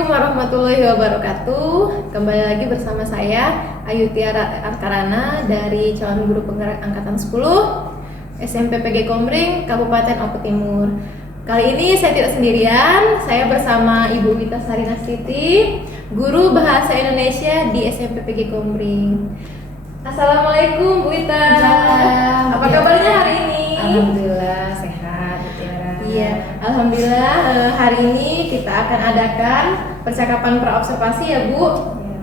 Assalamualaikum warahmatullahi wabarakatuh. Kembali lagi bersama saya Ayu Tiara Arkarana dari calon guru penggerak angkatan 10 SMP PG Komring Kabupaten Oku Timur. Kali ini saya tidak sendirian, saya bersama Ibu Wita Sarinastiti, guru bahasa Indonesia di SMP PG Komring. Assalamualaikum Bu Wita. Apa kabarnya hari ini? Alhamdulillah sehat, Tiara. Iya, alhamdulillah hari ini kita akan adakan percakapan praobservasi ya Bu. Ya.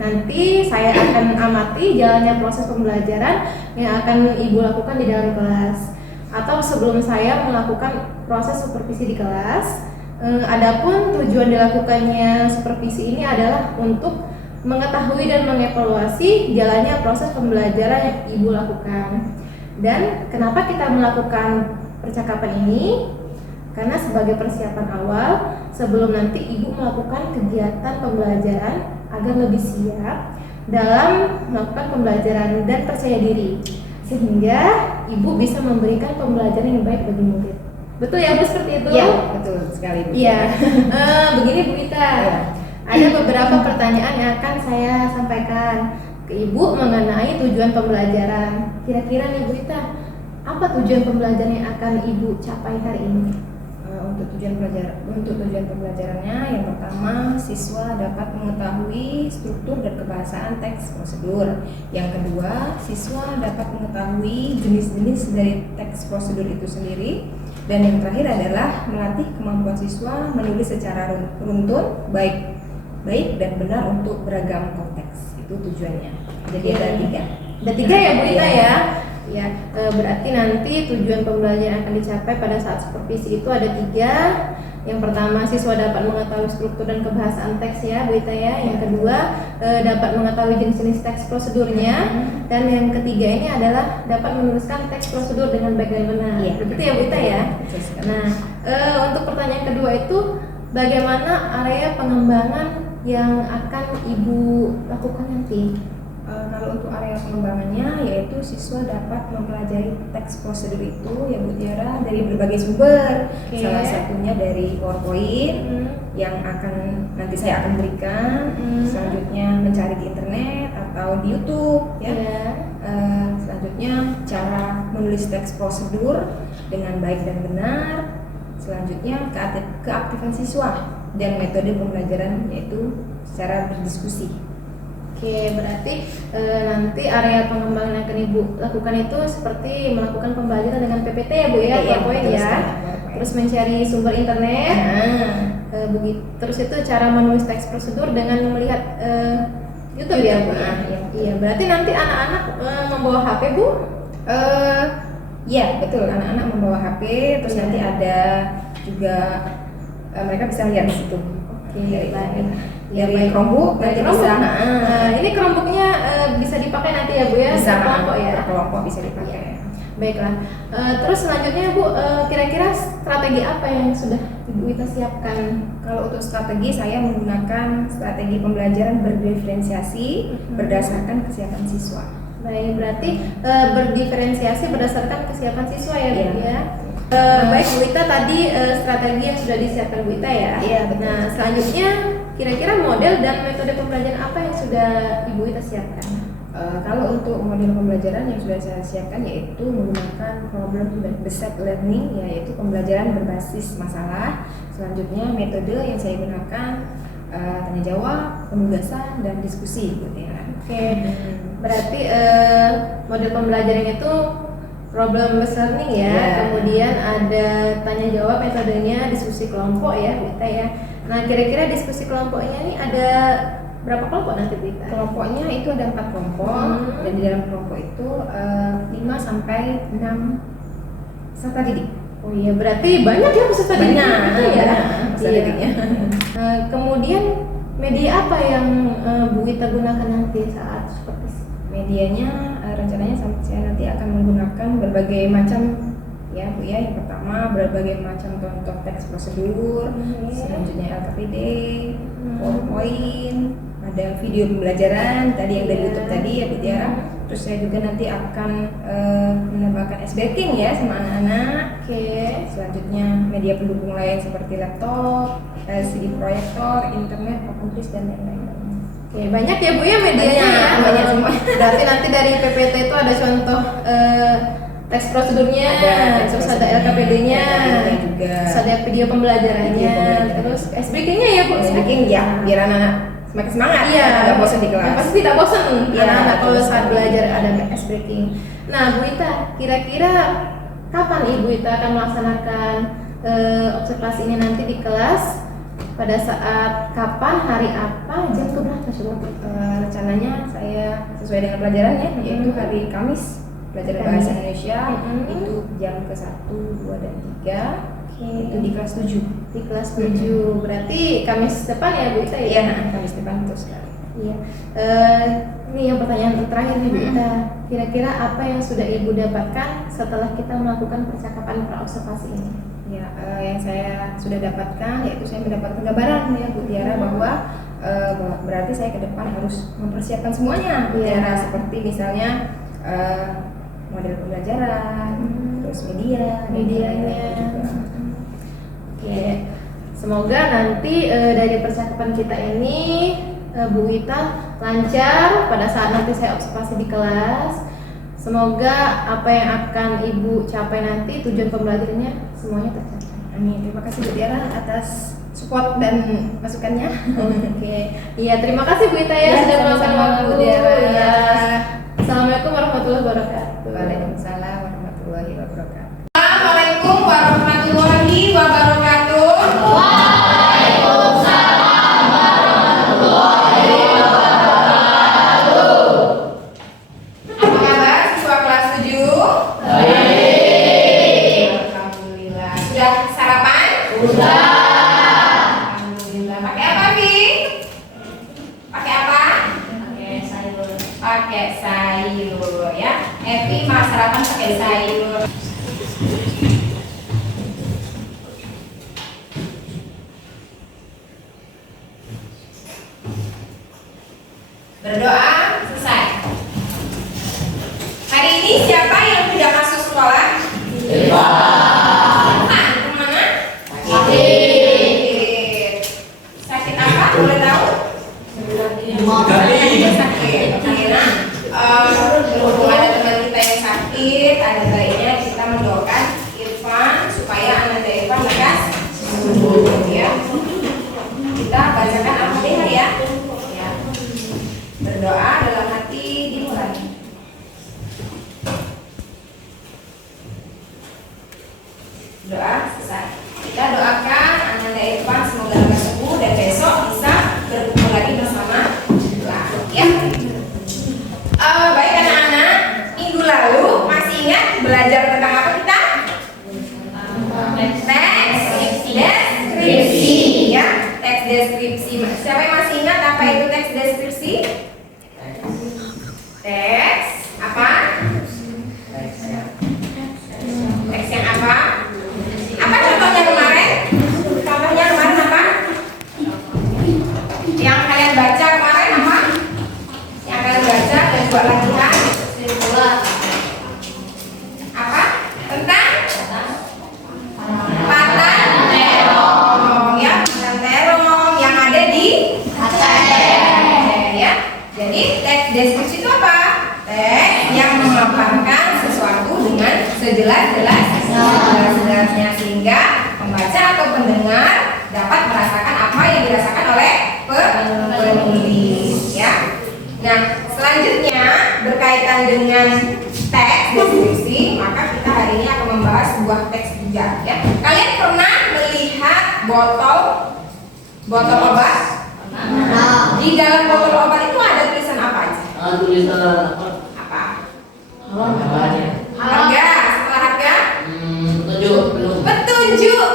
Nanti saya akan amati jalannya proses pembelajaran yang akan Ibu lakukan di dalam kelas. Atau sebelum saya melakukan proses supervisi di kelas, adapun tujuan dilakukannya supervisi ini adalah untuk mengetahui dan mengevaluasi jalannya proses pembelajaran yang Ibu lakukan. Dan kenapa kita melakukan percakapan ini? Karena sebagai persiapan awal sebelum nanti Ibu melakukan kegiatan pembelajaran agar lebih siap dalam melakukan pembelajaran dan percaya diri, sehingga Ibu bisa memberikan pembelajaran yang baik bagi murid. Betul ya Bu, seperti itu? Iya, betul sekali Bu. Iya. Begini Bu Wita, Ya. ada beberapa pertanyaan yang akan saya sampaikan ke Ibu mengenai tujuan pembelajaran. Kira-kira nih Bu Wita, apa tujuan pembelajaran yang akan Ibu capai hari ini? Untuk tujuan pembelajarannya, yang pertama siswa dapat mengetahui struktur dan kebahasaan teks prosedur. Yang kedua, siswa dapat mengetahui jenis-jenis dari teks prosedur itu sendiri. Dan yang terakhir adalah melatih kemampuan siswa menulis secara runtun, baik dan benar untuk beragam konteks. Itu tujuannya. Jadi ada 3. Ada 3 ya Bu Wita ya? Ya, berarti nanti tujuan pembelajaran akan dicapai pada saat supervisi itu ada 3. Yang pertama, siswa dapat mengetahui struktur dan kebahasaan teks ya Bu Wita ya. Yang kedua, dapat mengetahui jenis-jenis teks prosedurnya. Dan yang ketiga ini adalah dapat menuliskan teks prosedur dengan baik dan benar. Iya. Begitu ya Bu Wita ya? Nah, untuk pertanyaan kedua itu, bagaimana area pengembangan yang akan Ibu lakukan nanti? Kalau untuk area pengembangannya, yaitu siswa dapat mempelajari teks prosedur itu ya Bu Tiara dari berbagai sumber. Oke. Salah satunya dari PowerPoint yang nanti saya akan berikan. Selanjutnya mencari di internet atau di YouTube ya. Selanjutnya cara menulis teks prosedur dengan baik dan benar. Selanjutnya keaktifan siswa dan metode pembelajaran yaitu secara berdiskusi. Oke, berarti nanti area pengembangan yang akan Ibu lakukan itu seperti melakukan pembelajaran dengan PPT ya Bu ya, PowerPoint betul ya. sekali, Terus mencari sumber internet. Begitu. Terus itu cara menulis teks prosedur dengan melihat YouTube ya Bu. Iya, berarti nanti anak-anak membawa HP Bu? Ya betul, anak-anak membawa HP, terus nanti ada juga mereka bisa lihat di situ. Oke, baik. Dari Chromebook nanti bisa. Ini Chromebooknya bisa dipakai nanti ya Bu ya? Bisa Kelompok ya. kelompok bisa dipakai. Baiklah. Terus selanjutnya Bu, kira-kira strategi apa yang sudah Ibu Wita siapkan? Kalau untuk strategi, saya menggunakan strategi pembelajaran berdiferensiasi berdasarkan kesiapan siswa. Baik, berarti berdiferensiasi berdasarkan kesiapan siswa ya Bu Iya. ya. Baik Bu Wita, tadi strategi yang sudah disiapkan Bu Wita ya. Iya, betul. Nah, selanjutnya kira-kira model dan metode pembelajaran apa yang sudah Ibu Wita siapkan? Kalau untuk model pembelajaran yang sudah saya siapkan yaitu menggunakan problem based learning, yaitu pembelajaran berbasis masalah. Selanjutnya metode yang saya gunakan tanya jawab, penugasan, dan diskusi gitu ya. Oke, berarti model pembelajaran itu problem based learning ya. Yeah. Kemudian ada tanya jawab, metodenya diskusi kelompok ya Bu Wita ya. Nah, kira-kira diskusi kelompoknya ini ada berapa kelompok nanti Bu Wita? Kelompoknya itu ada 4 kelompok dan di dalam kelompok itu 5 sampai 6 peserta didik. Oh iya, berarti banyak ya peserta didik itu ya. peserta Iya. didiknya. Kemudian media apa yang Bu Wita gunakan nanti saat supervisi? Medianya rencananya saya nanti akan menggunakan berbagai macam ya Bu ya. Yang pertama berbagai macam contoh teks prosedur, selanjutnya LKPD, PowerPoint, ada video pembelajaran tadi yang dari YouTube tadi ya Bu Tiara. Terus saya juga nanti akan menambahkan S-backing ya sama anak-anak. Oke. Selanjutnya media pendukung lain seperti laptop, LCD proyektor, internet, papan tulis dan lain-lain. Oke, banyak ya Bu ya medianya ya. Banyak semua. Berarti nanti dari PPT itu ada contoh teks prosedurnya, terus ada LKPD-nya, juga. terus ada video pembelajarannya, terus SBK-nya ya Bu. SBK ya, biar anak semakin semangat, Iya, nggak bosan di kelas. yang pasti tidak bosan Iya, anak-anak kalau betul saat sekali. belajar ada SBK. Nah Bu Ita, kira-kira kapan Ibu Ita akan melaksanakan observasi ini nanti di kelas? Pada saat kapan, hari apa, jam berapa coba? Rencananya saya sesuai dengan pelajarannya, yaitu hari Kamis pelajaran bahasa Indonesia itu jam ke-1, 2, dan 3. Itu di kelas 7. Di kelas 7. Berarti Kamis depan ya Bu Ita ya? Iya, Kamis depan betul sekali. Iya. Ini yang pertanyaan terakhir nih Bu Ita. Kira-kira apa yang sudah Ibu dapatkan setelah kita melakukan percakapan praobservasi ini? Ya, yang saya sudah dapatkan yaitu saya mendapatkan gambaran ya Bu Tiara bahwa berarti saya ke depan harus mempersiapkan semuanya Bu Tiara, seperti misalnya model pembelajaran, terus medianya juga. Oke, semoga nanti dari percakapan kita ini Bu Ita lancar pada saat nanti saya observasi di kelas. Semoga apa yang akan Ibu capai nanti, tujuan pembelajarannya semuanya tercapai. Amin. Terima kasih Bu Tiara atas support dan masukannya. Oke, iya terima kasih Bu Ita ya, Ya, sudah sama-sama, meluangkan Bu waktu. Tiara. Ya. Assalamualaikum warahmatullahi wabarakatuh. Waalaikumsalam warahmatullahi wabarakatuh. Assalamualaikum warahmatullahi wabarakatuh. Apa kabar siswa kelas 7? Baik. Alhamdulillah. Sudah sarapan? Sudah. Alhamdulillah. Pakai apa, Vi? Pakai apa? Pakai sayur ya. Evi mau sarapan pakai sayur. Berdoa selesai. Hari ini siapa yang tidak masuk sekolah? Kemana? Sakit. Sakit apa? Boleh tahu? Sakit. Karena berhubung ada teman kita yang sakit, ada baiknya kita mendoakan Irfan supaya anak Irfan lekas sembuh ya. Kita bacakan Al-Fatihah ya. Berdoa dalam hati dimulai. Doa selesai. Kita doakan Ananda Irfan semoga lekas sembuh dan besok bisa berkumpul lagi bersama doa. Ya. Baik anak-anak, minggu lalu masih ingat belajar tentang apa kita? Teks deskripsi ya. Teks deskripsi. Siapa yang masih ingat apa itu teks deskripsi? Teks apa? Teks yang apa? Apa contohnya kemarin? Contohnya kemarin apa? Yang kalian baca kemarin apa? Yang kalian baca dan buat latihan? Apa? Tentang? Patan terong ya, patan terong yang ada di ya. Jadi teks deskripsi itu apa? Teks yang memaparkan sesuatu dengan sejelas-jelasnya sehingga pembaca atau pendengar dapat merasakan apa yang dirasakan oleh penulis ya. Nah, selanjutnya berkaitan dengan teks deskripsi, maka kita hari ini akan membahas sebuah teks juga ya. Kalian pernah melihat botol obat? Di dalam botol obat itu ada tulisan apa aja? Tulisan Apa? apa? Harga, setelah harga? Petunjuk belum. Petunjuk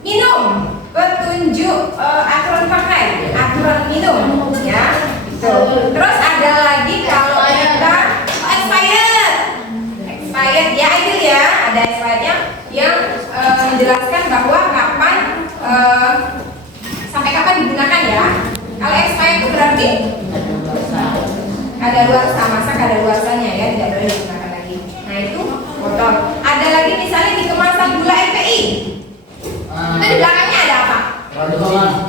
minum, petunjuk aturan pakai, aturan minum, ya. Gitu. Terus ada lagi kalau kita expired, ya itu ya, ada expirednya yang menjelaskan bahwa kapan sampai kapan digunakan ya. Kalau expired itu berarti ada luarsa, masa ada luarsanya ya, tidak boleh digunakan lagi. Nah itu botol. Ada lagi misalnya di kemasan gula MPI. Itu di belakangnya ada apa? Waduh,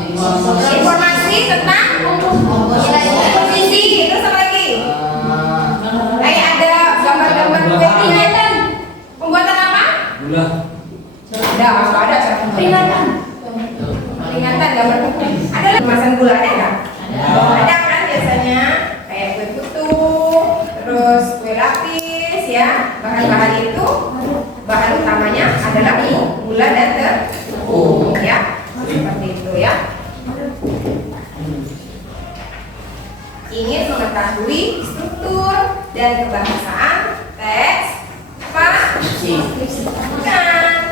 ya. Bahan-bahan itu bahan utamanya adalah gula dan tepung ya. Seperti itu ya. Ingin mengetahui struktur dan kebahasaan teks apa? Bukan.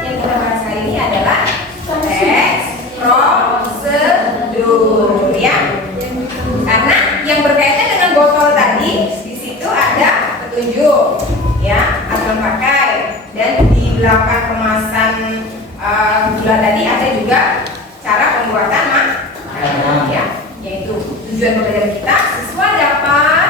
Yang kita bahas hari ini adalah teks prosedur ya. Karena yang berkaitan dengan botol tadi, di situ ada petunjuk ya, aturan pakai, dan di belakang kemasan gula tadi ada juga cara pembuatan makanan ya, yaitu tujuan pembelajaran kita siswa dapat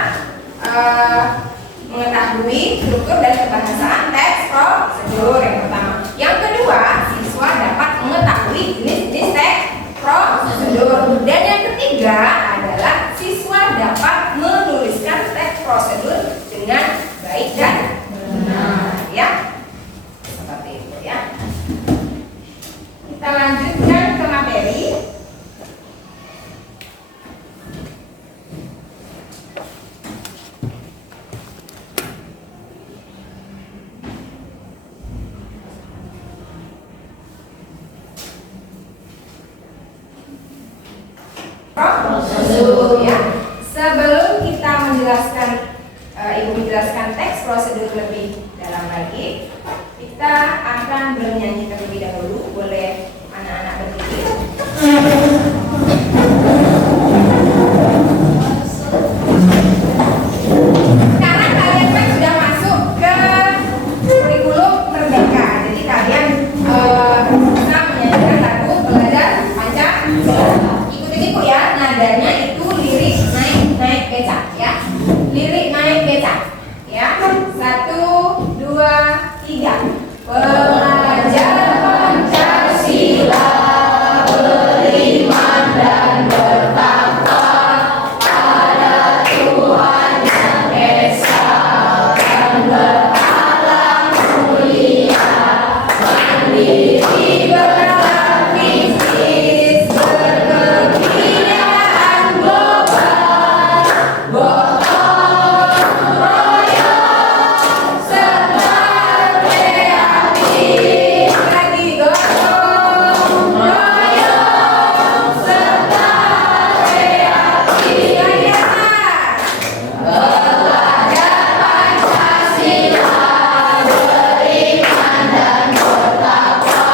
mengetahui struktur dan kebahasaan teks prosedur yang pertama. Yang kedua, siswa dapat mengetahui jenis-jenis teks prosedur, dan yang ketiga adalah siswa dapat menuliskan teks prosedur dengan baik dan benar ya. Seperti itu ya. Kita lanjutkan ke materi. Prosedur ya. Sebelum kita menjelaskan Ibu menjelaskan teks prosedur lebih dalam lagi, kita akan bernyanyi terlebih dahulu. Boleh anak-anak berdiri. Sekarang kalian kan sudah masuk ke kurikulum merdeka. Jadi kalian bisa menyanyikan lagu Pelajar Pancasila. Ikutin ya, nadanya itu lirik naik becak ya. Lirik naik becak ya. 1, 2, 3. Pelajar Pancasila beriman dan bertakwa pada Tuhan Yang Esa dan berakhlak mulia, mandiri beraktivis, berkebudayaan global, gotong royong serta kreatif. Lagi gotong royong serta kreatif. Lagi atas. Pelajar Pancasila beriman dan bertakwa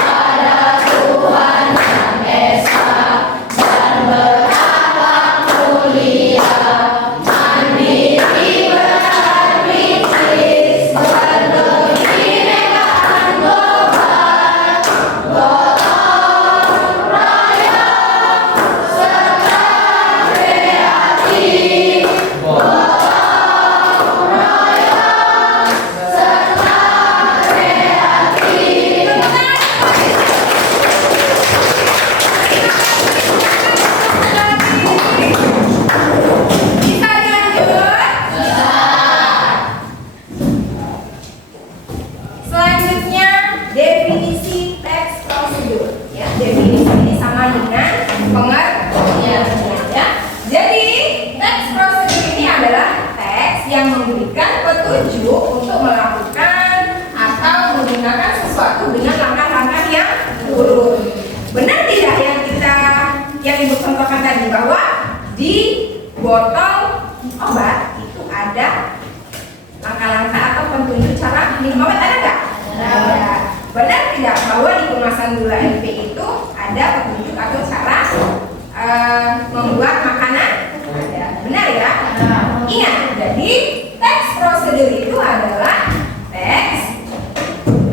pada Tuhan Yang Esa dan berakhlak mulia, mandiri beraktivis, berkebinekaan global, gotong royong serta kreatif. Gotong royong serta kreatif. Bisa dilanjut? Selanjutnya definisi teks prosedur. Ya, definisi ini sama dengan pengertian ya. Jadi teks prosedur ini adalah teks yang memberikan petunjuk untuk melakukan atau menggunakan sesuatu dengan langkah-langkah yang urut. Benar tidak yang Ibu contohkan tadi, bahwa di botol obat itu ada langkah-langkah atau petunjuk cara minum obat, ada nggak? Ada. Benar tidak bahwa di kemasan gula LP itu ada petunjuk atau cara membuat makanan? Ada. Benar ya? Ingat, jadi teks prosedur itu adalah teks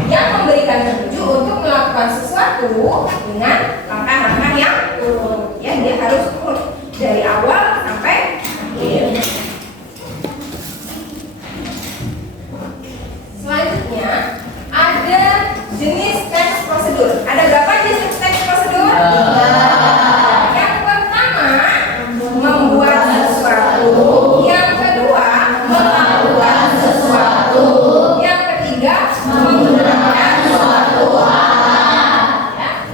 yang memberikan petunjuk untuk melakukan sesuatu dengan langkah-langkah yang urut. Ya, dia harus urut dari awal sampai akhir. Selanjutnya ada jenis teks prosedur. Ada berapa jenis teks prosedur? Yang pertama, membuat sesuatu. Yang kedua, melakukan sesuatu. Yang ketiga, menggunakan suatu alat. Ya.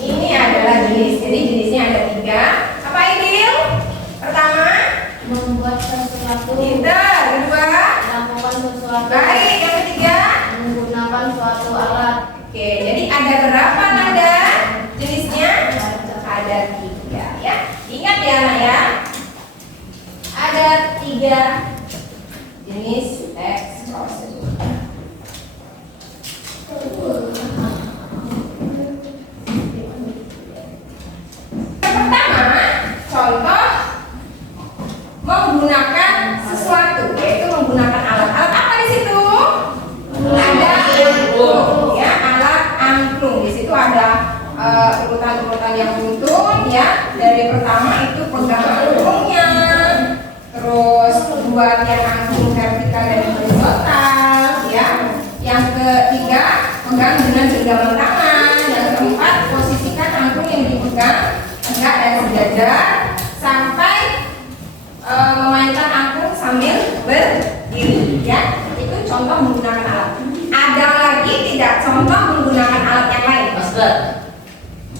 Ini adalah jenis. Jadi jenisnya ada 3. Apa Idil? Pertama, Membuat sesuatu. pintar. Kedua, genggaman tangan. Yang keempat, posisikan angklung yang dipegang tegak dan sejajar sampai memainkan angklung sambil berdiri. Ya, itu contoh menggunakan alat. Ada lagi tidak contoh menggunakan alat yang lain? Masker.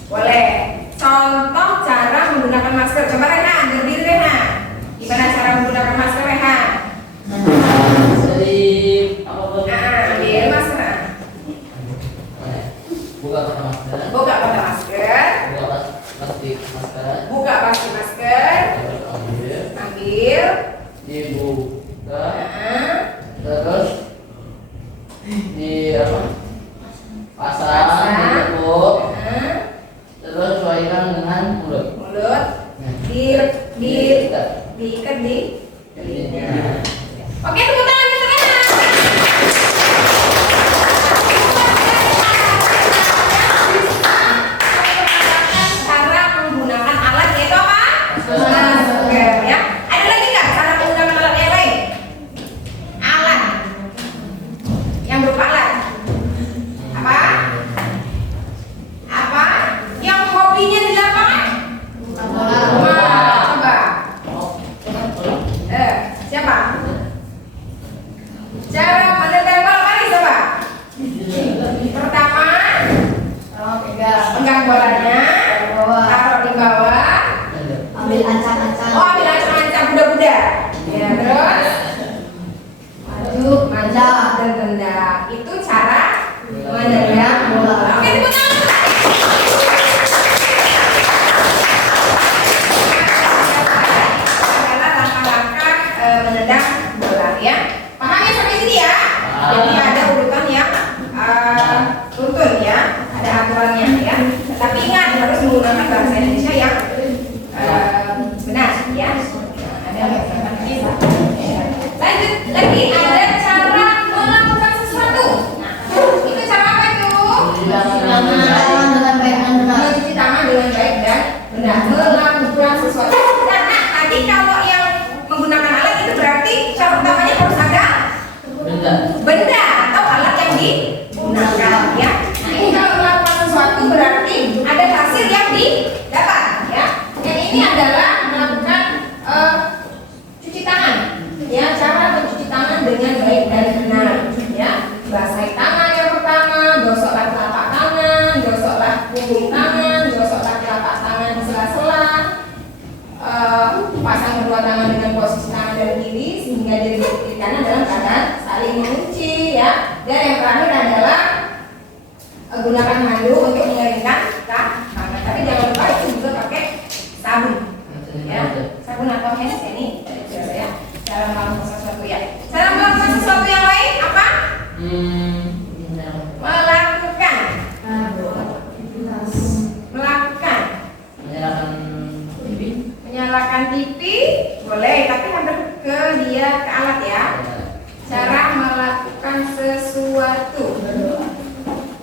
Boleh. Contoh cara menggunakan masker. Coba Rehan, berdiri Rehan. Gimana cara menggunakan masker Rehan? Jadi apa pun. Ambil masker. Buka kotak masker. Buka kotak masker. Buka plastik masker. Buka plastik masker. Terus Ambil. dibuka. Terus di apa? Pasang, ditutup. Terus sesuaikan dengan mulut. Mulut. Diikat di. Oke, tepuk tangan untuk Rehan. Cara menggunakan alat yaitu apa? Masker, ya. Ada lagi nggak cara menggunakan alat yang lain? Alat yang berupa alat apa? Apa? Yang hobinya di lapangan? Coba. Siapa? Cara menendang bola paling coba. Pertama, pegang bolanya, taruh di bawah. Ambil ancang-ancang. Oh, ambil ancang-ancang buda-buda. Ya, terus Maju, tendang. Itu cara menendang bola. Oke, tepuk tangan. Adalah langkah-langkah menendang bola, ya. Paham ya sampai sini ya? Jadi ada urutan yang tuntun ya, ada aturannya ya. Tapi ingat harus menggunakan bahasa Indonesia yang benar ya. Ada bisa. Lanjut lagi ada cara melakukan sesuatu. Nah, itu cara apa itu? dengan baik dan benar. Mencuci tangan dengan baik dan benar. Melakukan sesuatu. Nah, tadi kalau yang menggunakan alat itu berarti cara utamanya harus ada benda atau alat yang digunakan ya. Nah, ini kalau melakukan sesuatu berarti ada hasil yang didapat ya. Yang ini adalah melakukan cuci tangan ya, cara mencuci tangan dengan baik dan benar ya. Basahi tangan yang pertama, gosoklah telapak tangan, gosoklah punggung tangan, gosoklah telapak tangan di sela-sela. Pasang kedua tangan dengan posisi tangan dan kiri sehingga jari kiri kanan dalam keadaan saling mengunci ya. Dan yang terakhir adalah gunakan handuk untuk mengeringkan tangan. Tapi jangan lupa itu juga pakai sabun ya, sabun atau hand ini ya. Cara melakukan sesuatu ya. Cara melakukan sesuatu yang lain apa? Melakukan. Menyalakan TV boleh, tapi hadap ke dia ke alat ya. Cara melakukan sesuatu.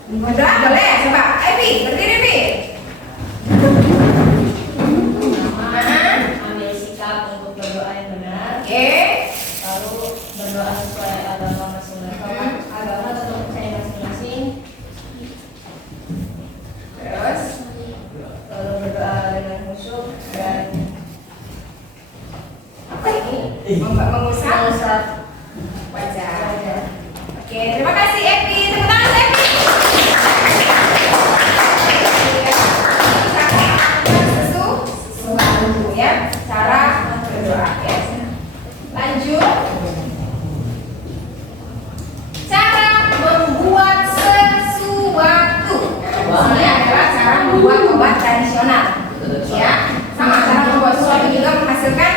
Berdoa boleh, coba. Evi, berdiri Evi. Ambil sikap untuk berdoa yang benar. Oke. Lalu berdoa sesuai agama masing-masing. Agama atau percaya masing-masing. Terus Lalu berdoa dengan khusyuk dan apa ini? Mengusap wajah. Oke, terima kasih Evi. Tepuk tangan Evi. Sesuatu ya, cara berdoa ya. Lanjut. Cara membuat sesuatu. Nah, ini adalah cara membuat obat tradisional. Ya, sama cara membuat sesuatu juga menghasilkan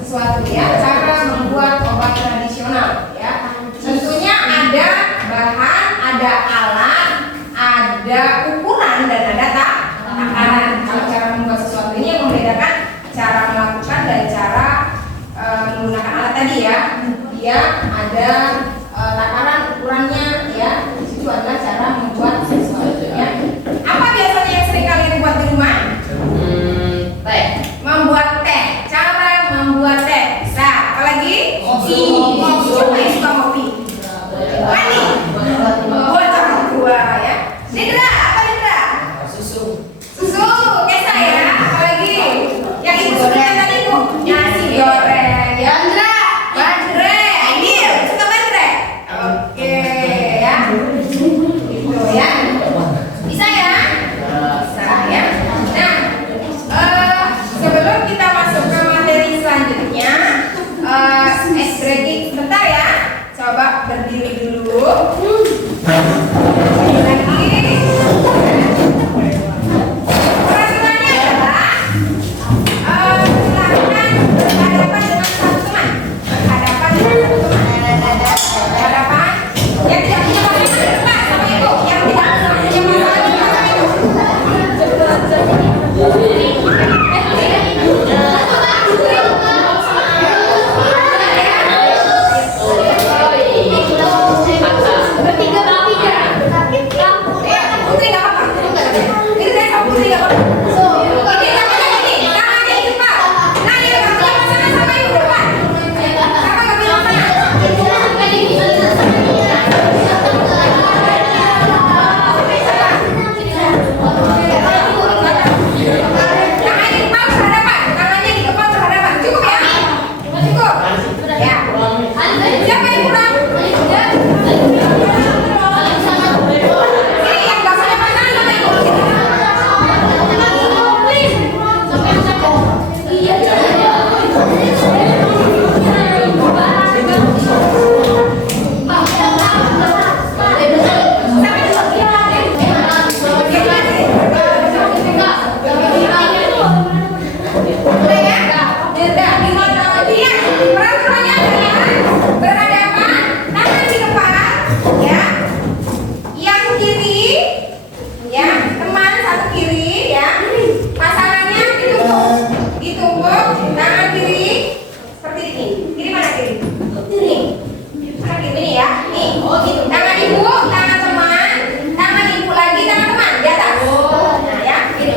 sesuatu ya. Cara membuat obat tradisional ya. Tentunya ada bahan, ada alat, ada ukuran dan ada takaran. Kalau cara membuat sesuatu ini yang membedakan cara melakukan dan cara menggunakan alat tadi ya. Dia ada takaran ukurannya ya. Di situ adalah cara membuat sesuatu ya. Apa biasanya yang sering kalian buat di rumah? Teh. Membuat teh. Cara membuat teh. Bisa. Apalagi? Kopi. Siapa yang suka kopi? Mani. Buat orang tua ya. Jadi Lagi. Peraturannya adalah silakan berhadapan dengan satu teman. Berhadapan dengan satu teman. Berhadapan. Yang tidak punya masalah di depan sama ibu. Yang tidak punya masalah di depan sama ibu. Bertiga bertiga. Putri nggak apa-apa. Ini saya sama Putri nggak apa-apa. Ini tangannya ini, tangannya di depan. Nah, yang nggak punya pasangan sama ibu depan. Siapa nggak punya pasangan? Tangannya di depan berhadapan. Tangannya di depan berhadapan. Cukup ya? Cukup. Ya. Siapa yang kurang? Ini yang nggak punya pasangan sama ibu. Peraturannya adalah berhadapan, tangan di depan, ya. Yang kiri, ya, teman satu kiri, ya. Pasangannya ditumpuk, tangan kiri seperti ini. Kiri mana kiri? Ini. Mana kiri ini ya? Nih. Oh gitu. Tangan ibu, tangan teman, tangan ibu lagi, tangan teman di atas. Nah, ya. Gini.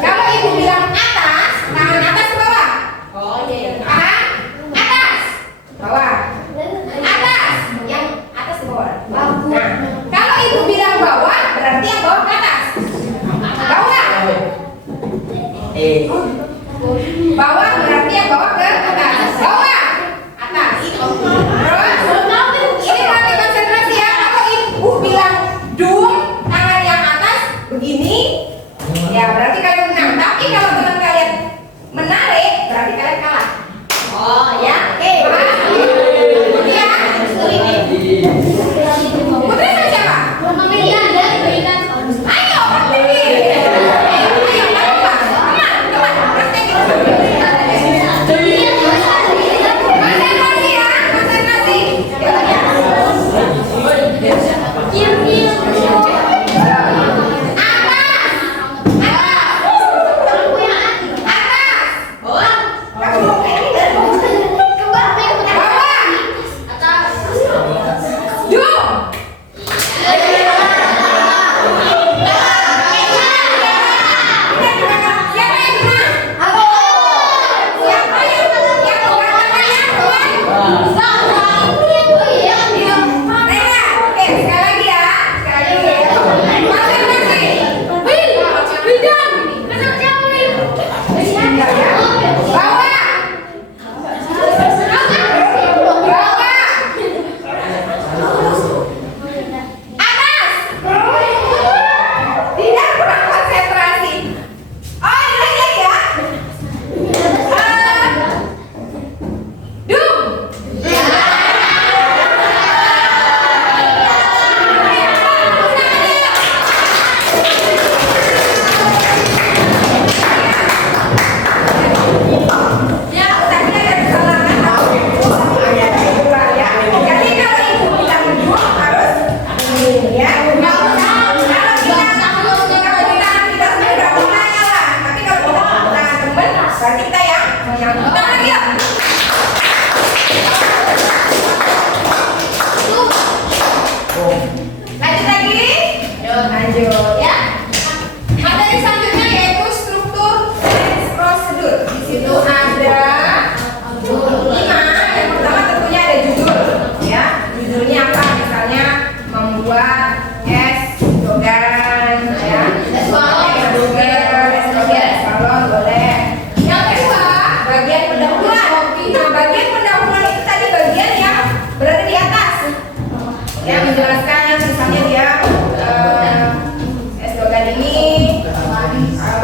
Kalau ibu bilang atas, tangan atas ke bawah. Paham? Atas, bawah. Atas, yang atas ke bawah. Nah, kalau ibu bilang bawah, berarti yang bawah ke atas. Bawah. Bawah berarti yang bawah ke atas. Bawah. Atas. Terus, ini lagi konsentrasi ya. Kalau ibu bilang dung, tangan yang atas begini, ya berarti kalian menang. Tapi kalau teman kalian menarik, berarti kalian kalah. Oh ya, oke. Ya. Putri sama siapa? Ayo, Putri. Ayo, teman, praktek. Konsentrasi ya, konsentrasi.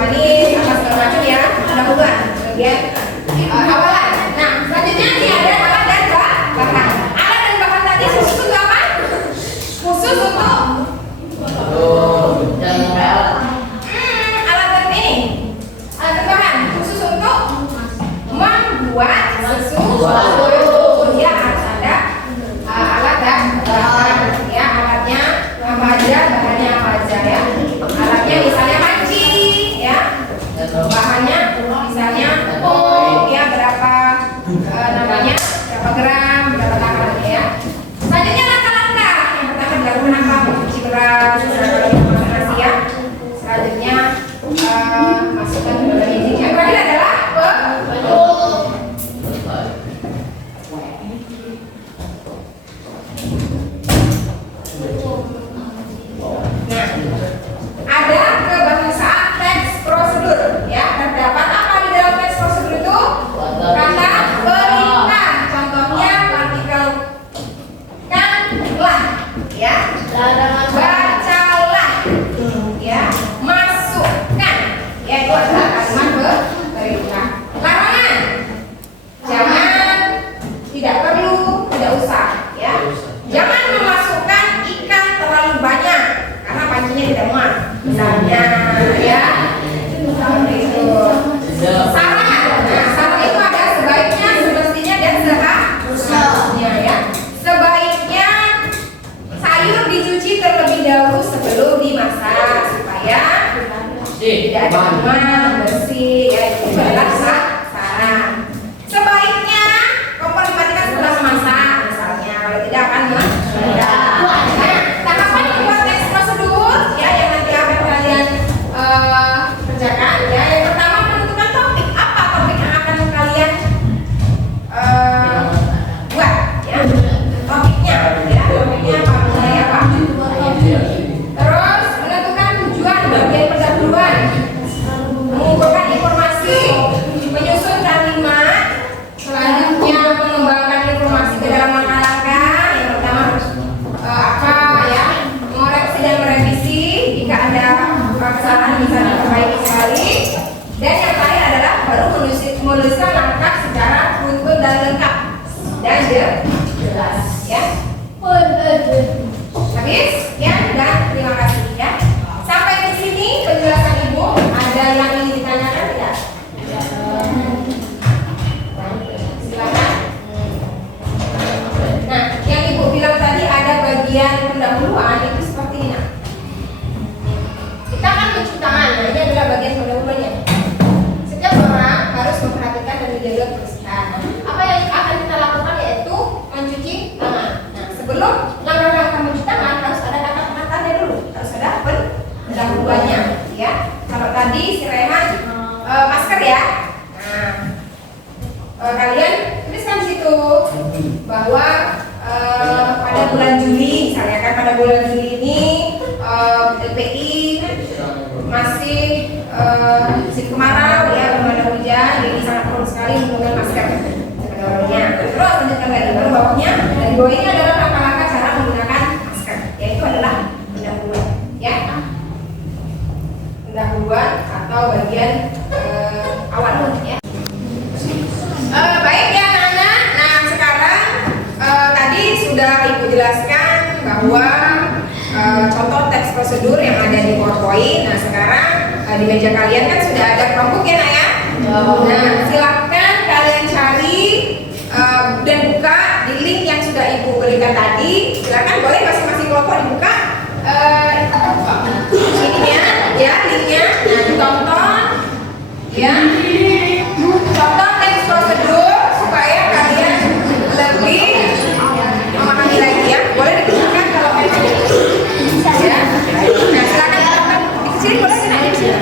manis apa segala bagian awalan. Nah, selanjutnya ini ada alat dan bahan. Alat dan bahan tadi khusus untuk apa? Khusus untuk Jangan alat dan ini. Alat dan bahan khusus untuk membuat sesuatu. Ya, harus ada alat dan bahan. Ya, alatnya apa aja, bahannya apa aja ya. Alatnya misalnya panci, ya. Bahannya misalnya tepung, ya berapa namanya, berapa gram, berapa takarannya ya. Selanjutnya langkah-langkah. Yang pertama dilakukan apa? Mencuci beras, kalau masak nasi ya. Selanjutnya masukkan ke dalam ini. Yang terakhir adalah Nah, ada kebahasaan teks prosedur ya. Terdapat apa di dalam teks prosedur itu? Kata perintah. Contohnya partikel kanlah ya. Bacalah ya. Masukkan ya, itu adalah kalimat perintah. Larangan. Jangan, tidak perlu, tidak usah ya. Jangan memasukkan ikan terlalu banyak karena pancinya tidak muat. Misalnya ya. Seperti itu. Saran. Nah, saran itu ada sebaiknya, semestinya dan seharusnya ya. Sebaiknya sayur dicuci terlebih dahulu sebelum dimasak supaya tidak ada kuman, bersih ya. Itu adalah saran. Sebaiknya kompor dimatikan setelah memasak misalnya, kalau tidak akan meledak. Nah, tahapan membuat teks prosedur ya yang nanti akan kalian kerjakan ya. Yang pertama menentukan topik. Apa topik yang akan kalian buat ya. Topiknya ya, topiknya apa, mulai apa. Terus menentukan tujuan, bagian pendahuluan, mengumpulkan informasi, menyusun kalimat, selanjutnya mengembangkan informasi ke dalam langkah-langkah. Yang pertama apa ya, mengoreksi dan merevisi jika ada kesalahan bisa diperbaiki kembali. Dan yang terakhir adalah baru menuliskan langkah secara runtut dan lengkap dan jelas ya. Habis ya, dan terima kasih ya. Sampai di sini penjelasan Ibu. Ada yang ingin ditanyakan tidak? Silakan. Nah, yang Ibu bilang tadi ada bagian pendahuluan itu seperti ini. Nah. Kita akan mencuci tangan. Nah, ini adalah bagian pendahuluannya. Setiap orang harus memperhatikan dan menjaga kebersihan. Apa yang akan kita lakukan yaitu mencuci tangan. Nah, sebelum langkah-langkah mencuci tangan harus ada kata pengantarnya dulu. Harus ada pendahuluannya ya. Kalau tadi si Rehan masker ya. Nah, kalian tuliskan di situ bahwa pada bulan Juli, misalnya kan pada bulan Juli ini LPI masih musim kemarau ya, belum ada hujan, jadi sangat perlu sekali menggunakan masker. Terus lanjutkan dari bawahnya, dan di bawah ini adalah langkah-langkah cara menggunakan masker, yaitu adalah pendahuluan ya. Pendahuluan atau bagian awal ya. Baik ya anak-anak. Nah sekarang tadi sudah Ibu jelaskan bahwa contoh teks prosedur yang ada di PowerPoint. Nah sekarang di meja kalian kan sudah ada Chromebook ya Nak ya. Nah silakan kalian cari dan buka di link yang sudah Ibu berikan tadi. Silakan, boleh masing-masing kelompok dibuka ininya ya, linknya. Nah ditonton ya. Contoh teks prosedur supaya kalian lebih memahami lagi ya. Boleh digunakan kalau memang ya. Nah silakan ditonton di sini, boleh sih di sini.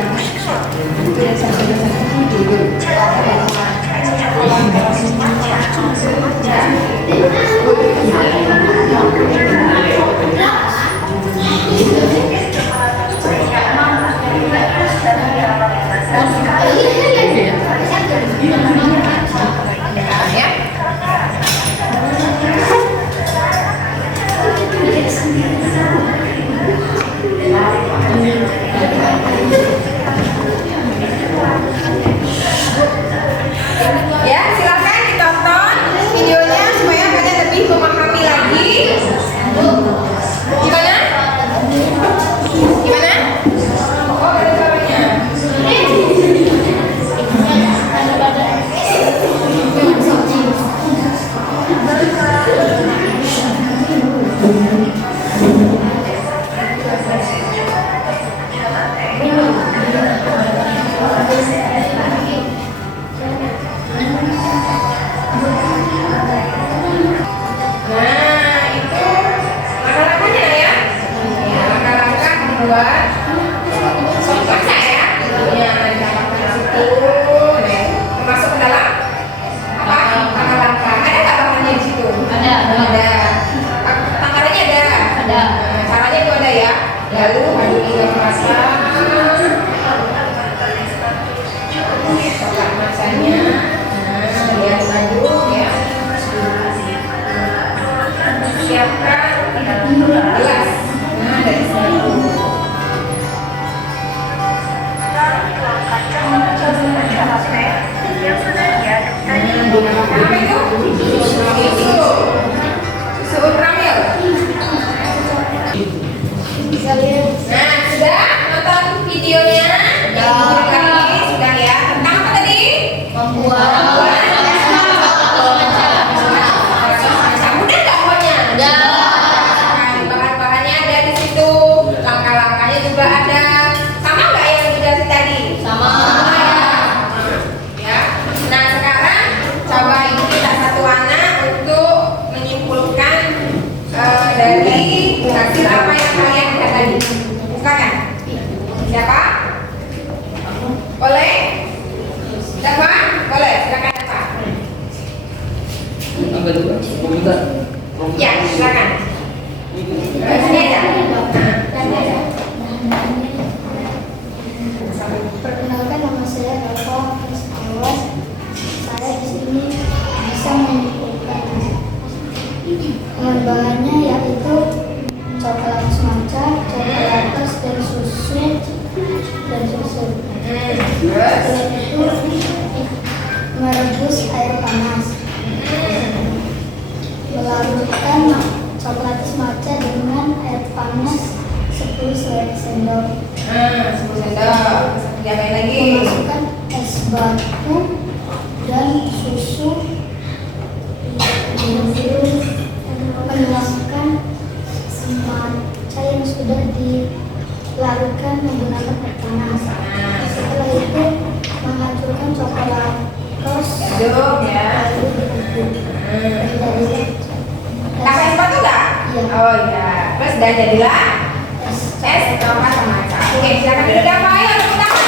Iya. Nah, itu langkah-langkahnya ya. Ya, langkah-langkah membuat sop masak ya. Ya, ditambahkan di situ. Nah, masuk ke dalam apa? Langkah-langkah. Ada nggak bahannya di situ? Ada. Takarannya ada. Ada. Nah, caranya itu ada ya. Lalu aduk hingga merata. Coklat masanya. Nah, diaduk-aduk ya. Siapkan gelas. Nah, dari satu. Apa itu? Susu ultramil. Nah, sudah nonton videonya? Yang video kali ini sudah ya. Tentang apa tadi? Membuat Mudah nggak buatnya? Mudah. Bahan-bahannya ada di situ, langkah-langkahnya juga ada. Sama nggak yang dijelasin tadi? Sama. Ya. Nah sekarang coba ibu kita satu anak untuk menyimpulkan dari hasil apa yang kalian lihat tadi. Silakan. Siapa? Boleh? Siapa? Boleh. Silakan apa? Apa itu? Komputer. Ya, silakan. Sini ada. Sini ada. Perkenalkan, nama saya Rafa Awas. Saya di sini bisa menyimpulkan bahan-bahannya yaitu coklat semacam, coklat atas dan susu. Terus? Setelah itu merebus air panas. Melarutkan coklat semacam dengan air panas 10 sendok. 10 sendok. Diapain lagi? Memasukkan es batu dan susu. Menuangkan semacam yang sudah dilarutkan menggunakan air panas. Setelah itu menghancurkan coklat kos. Aduk ya. Lalu diaduk. Jadi Kasih es batu nggak? Iya. Oh iya. Terus dan jadilah es coklat semacam. Oke, silakan duduk apa ya? Tepuk tangan.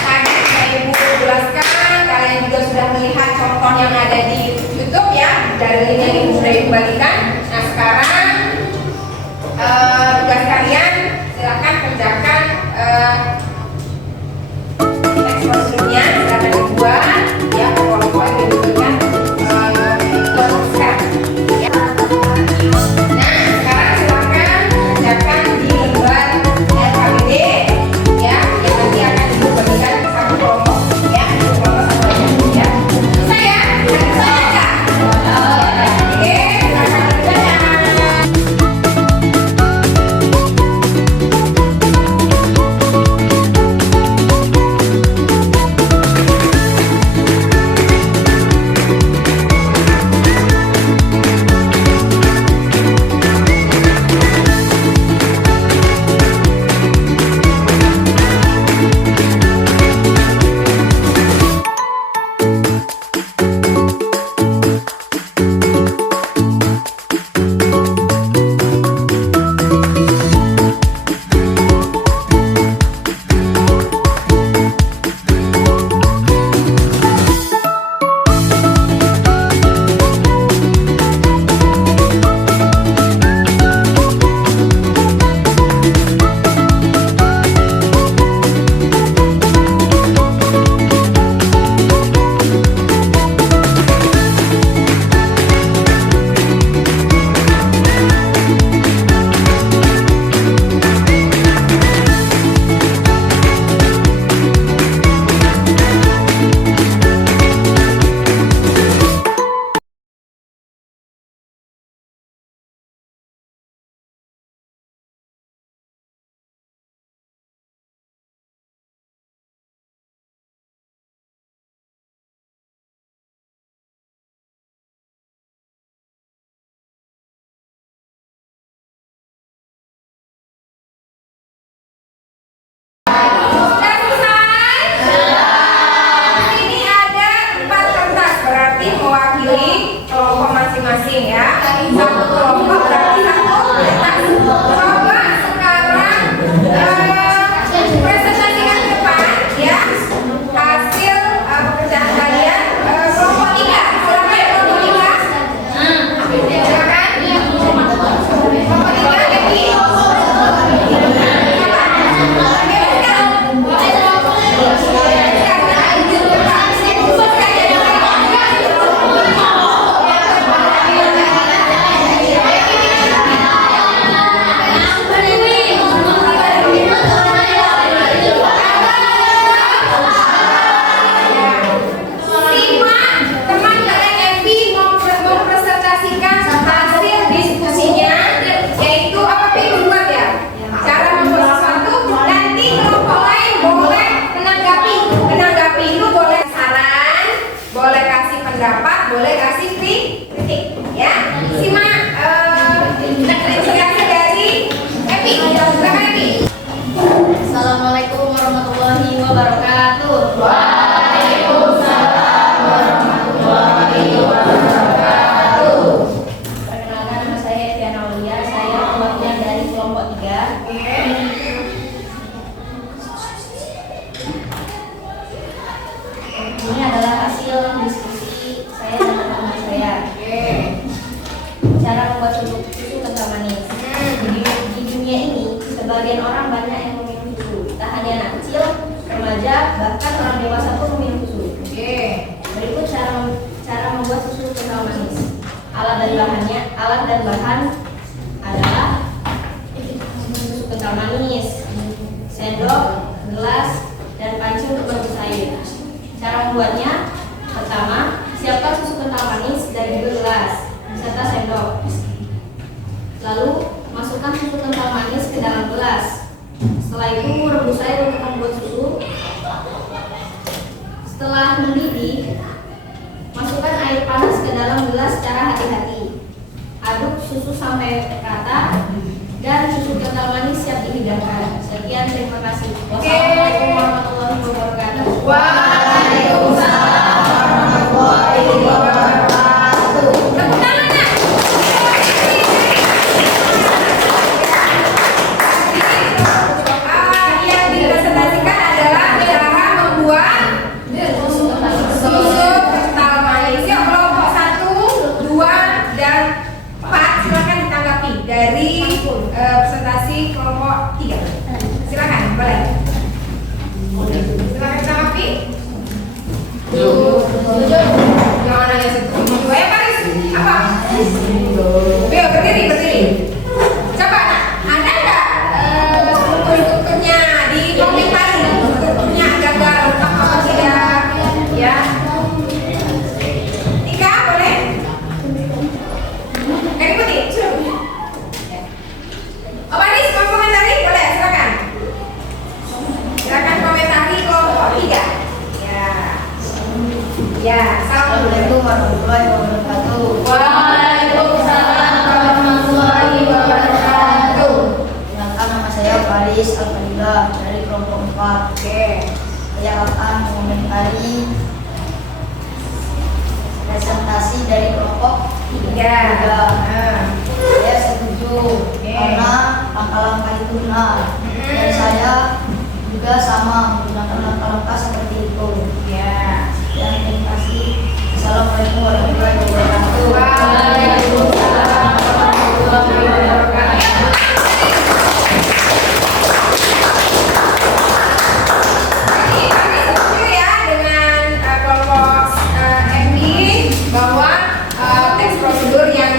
Tadi sudah ibu jelaskan, kalian juga sudah melihat contoh yang ada di YouTube ya, dari link yang ibu sudah ibu bagikan. Nah sekarang tugas kalian silakan kerjakan teks prosedurnya, silakan dibuat ya, poin-poin yang diberikan sekarang. Ya. Nah sekarang silakan Ini adalah hasil diskusi saya dan teman-teman saya. Cara membuat susu kental manis. Di dunia ini, sebagian orang banyak yang meminum susu. Tak hanya anak kecil, remaja, bahkan orang dewasa pun meminum susu. Berikut cara membuat susu kental manis. Alat dan bahan adalah susu kental manis, sendok, gelas, dan panci untuk merebus air. Cara membuatnya: pertama, siapkan susu kental manis dan juga gelas serta sendok. Lalu masukkan susu kental manis ke dalam gelas. Setelah itu rebus air untuk membuat susu. Setelah mendidih, masukkan air panas ke dalam gelas secara hati-hati. Aduk susu sampai rata dan susu kental manis siap dihidangkan. Sekian, terima kasih. Wassalamualaikum warahmatullahi wabarakatuh. Waalaikumsalam warahmatullahi wabarakatuh. Tepuk tangannya. Yang dipresentasikan adalah cara membuat susu kental manis. Yuk, kelompok 1, 2, dan 4 silakan ditanggapi dari presentasi kelompok 3. Silakan, boleh. Silakan ditanggapi. Jangan hanya setuju. Ya, Paris. Apa? Ayo, berdiri. Coba, ada nggak strukturnya di komentari? Strukturnya gambar apa tidak? Ya. Tika, boleh? Ikuti. Oh, Paris, mau komentari? Boleh, silakan. Silakan komentari kelompok 3. Ya, Assalamualaikum warahmatullahi wabarakatuh. Waalaikumsalam warahmatullahi wabarakatuh. Perkenalkan, nama saya Faris Alfadillah dari kelompok 4. Saya akan mengomentari presentasi dari kelompok 3. Saya setuju karena langkah-langkah itu benar. Dan saya juga sama menggunakan langkah-langkah seperti itu. Dan terima kasih. Assalamualaikum warahmatullahi wabarakatuh. Waalaikumsalam warahmatullahi wabarakatuh. Kami setuju ya dengan kelompok FB bahwa teks prosedur yang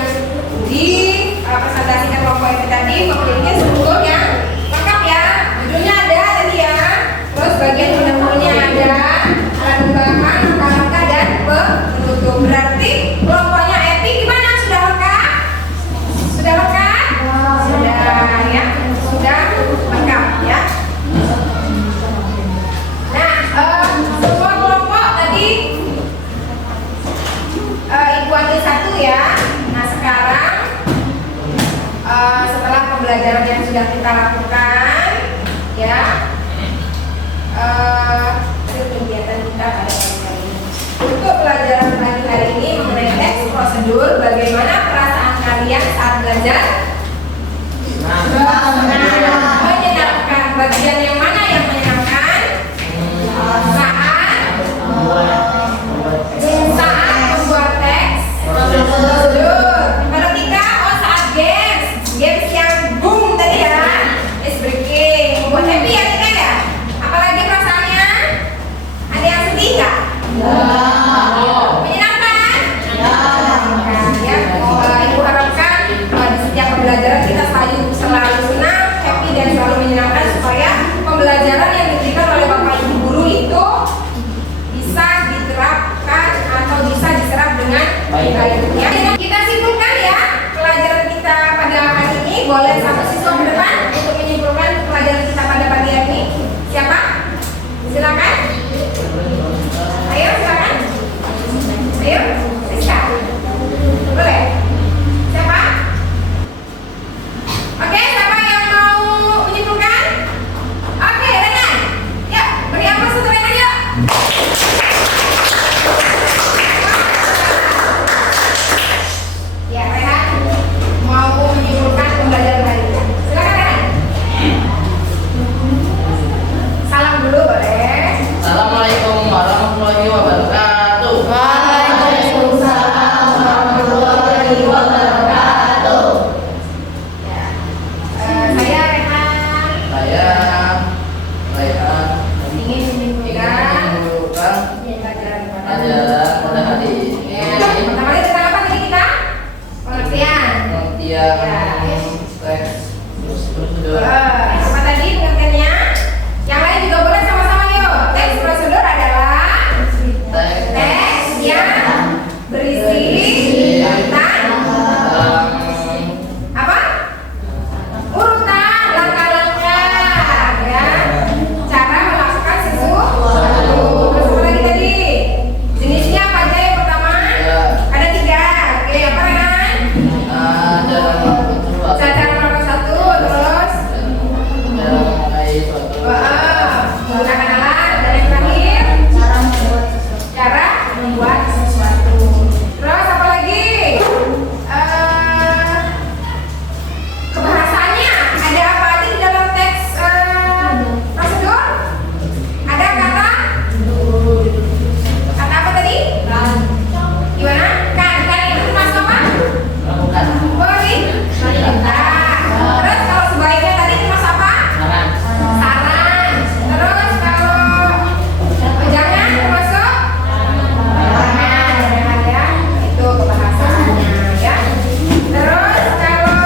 dipresentasikan kelompok FB tadi memiliki struktur yang lengkap ya. Judulnya ada tadi ya. Terus bagian pendahulunya ada, alat pembahasan, langkah-langkah, dan penutup. Berarti kelompoknya Epi gimana? Sudah lengkap? Sudah lengkap? Sudah ya, sudah lengkap ya. Nah, semua kelompok tadi Ibu ambil 1 ya. Nah, sekarang setelah pembelajaran yang sudah kita lakukan ya, hasil kegiatan kita pada pagi hari ini. Untuk pelajaran pagi hari ini mengenai teks prosedur, bagaimana perasaan kalian saat belajar? Menyenangkan. Bagian yang mana yang menyenangkan? Saat membuat teks prosedur. Kalau kita, saat games yang boom tadi ya, ice breaking, membuat happy ya kita ya. Apalagi perasaannya? Ada yang sedih nggak? Menyenangkan? Ya. Ibu harapkan di setiap pembelajaran kita selalu senang, prosedur. Apa tadi pengertiannya? Yang lain juga boleh sama-sama yuk. Teks prosedur adalah teks yang berisi tentang apa? Urutan langkah-langkah ya. Cara melakukan sesuatu. Terus apa lagi tadi? Jenisnya apa aja yang pertama? Ada 3. Oke, apa Renan? Cara nomor 1 terus menggunakan alat dan yang terakhir cara membuat sesuatu. Terus apa lagi? Kebahasaannya ada apa aja di dalam teks prosedur? Ada kata apa tadi? Gimana? Kan itu termasuk apa? Beri. Terus kalau sebaiknya tadi termasuk apa? Saran. Terus kalau jangan termasuk jangan ya. Itu kebahasaannya ya. Terus kalau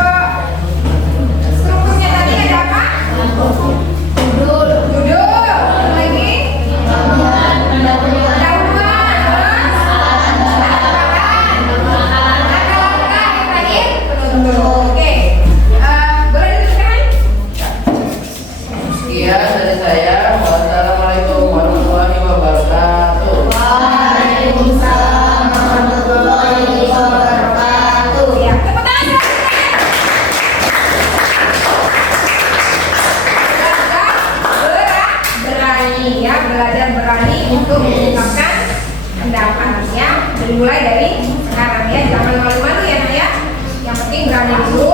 strukturnya tadi ada apa? Judul. Lagi? Pendahuluan. Terus langkah-langkah yang terakhir penutup. Oke. Boleh dituliskan? Sekian dari saya. Wassalamualaikum warahmatullahi wabarakatuh. Waalaikumsalam warahmatullahi wabarakatuh. Ya, tepuk tangan. Berani ya, belajar berani untuk mengungkapkan pendapatnya. Dimulai dari sekarang ya, jangan malu-malu ya Nak ya. Yang penting berani dulu.